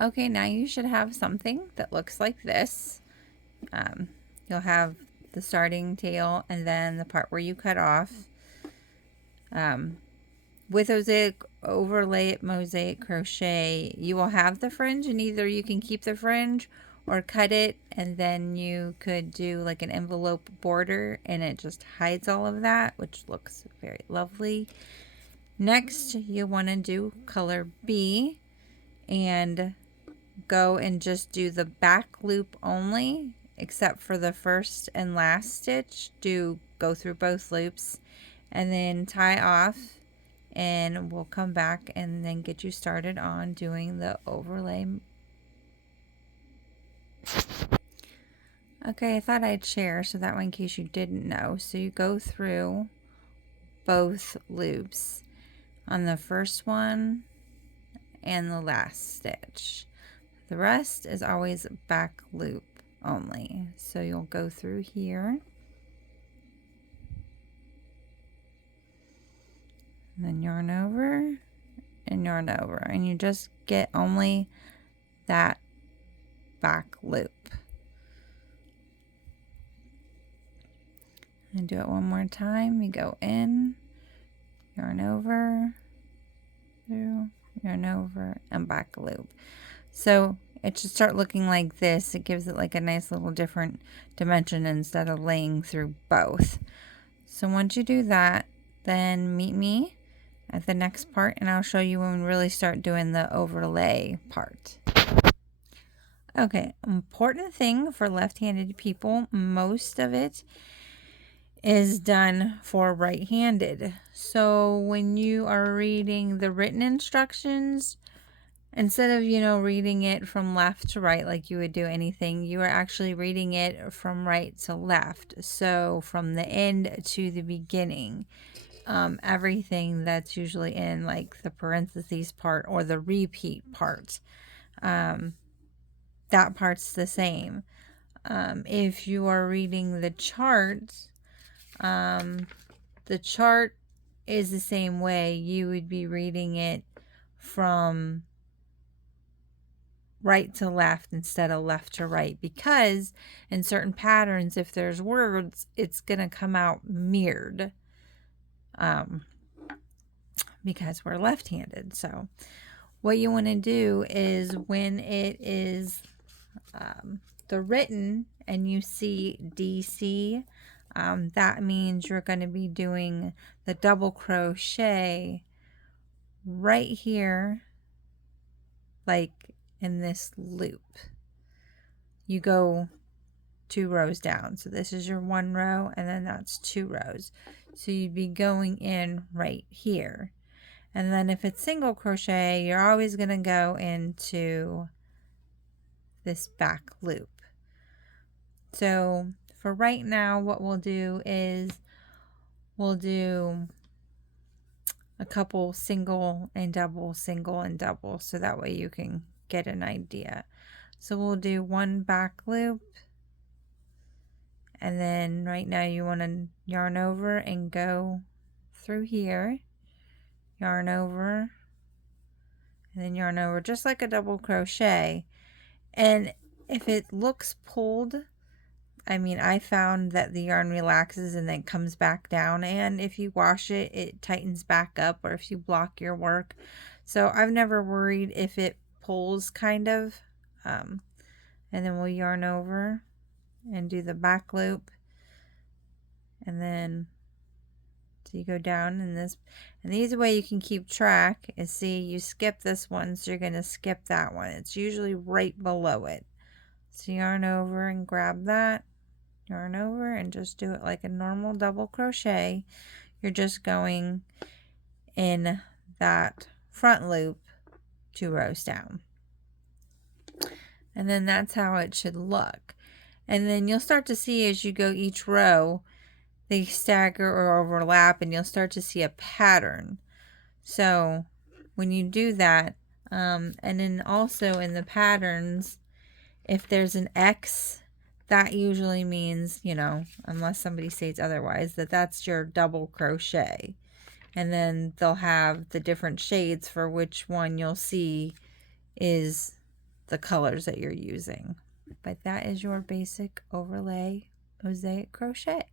Okay, now you should have something that looks like this. You'll have the starting tail and then the part where you cut off. With mosaic overlay mosaic crochet, you will have the fringe, and either you can keep the fringe or cut it, and then you could do like an envelope border and it just hides all of that, which looks very lovely. Next, you want to do color B and go and just do the back loop only, except for the first and last stitch. Go through both loops and then tie off, and we'll come back and then get you started on doing the overlay. Okay, I thought I'd share so that way in case you didn't know. So you go through both loops on the first one and the last stitch. The rest is always back loop only. So you'll go through here, and then yarn over and yarn over, and you just get only that back loop. And do it one more time. You go in, yarn over, through, yarn over, and back loop. So it should start looking like this. It gives it like a nice little different dimension instead of laying through both. So once you do that, then meet me at the next part and I'll show you when we really start doing the overlay part. Okay, important thing for left-handed people, most of it is done for right-handed. So when you are reading the written instructions, instead of, reading it from left to right like you would do anything, you are actually reading it from right to left. So from the end to the beginning, everything that's usually in like the parentheses part or the repeat part, that part's the same. If you are reading the chart, the chart is the same way. You would be reading it from right to left instead of left to right, because in certain patterns, if there's words, it's gonna come out mirrored, because we're left-handed. So what you want to do is when it is the written and you see DC, that means you're going to be doing the double crochet right here, like in this loop. You go 2 rows down. So this is your 1 row, and then that's 2 rows. So you'd be going in right here. And then if it's single crochet, you're always going to go into this back loop. So for right now, what we'll do is we'll do a couple single and double, so that way you can get an idea. So we'll do 1 back loop, and then right now you want to yarn over and go through here, yarn over, and then yarn over just like a double crochet. And if it looks pulled, I found that the yarn relaxes and then comes back down, and if you wash it, it tightens back up, or if you block your work. So I've never worried if it pulls, kind of. And then we'll yarn over and do the back loop, and then so you go down in this, and the easy way you can keep track is, see, you skip this one, so you're going to skip that one. It's usually right below it. So yarn over and grab that, yarn over, and just do it like a normal double crochet. You're just going in that front loop 2 rows down. And then that's how it should look. And then you'll start to see as you go each row, they stagger or overlap, and you'll start to see a pattern. So when you do that, and then also in the patterns, if there's an X, that usually means, unless somebody states otherwise, that's your double crochet. And then they'll have the different shades for which one you'll see is the colors that you're using. But that is your basic overlay mosaic crochet.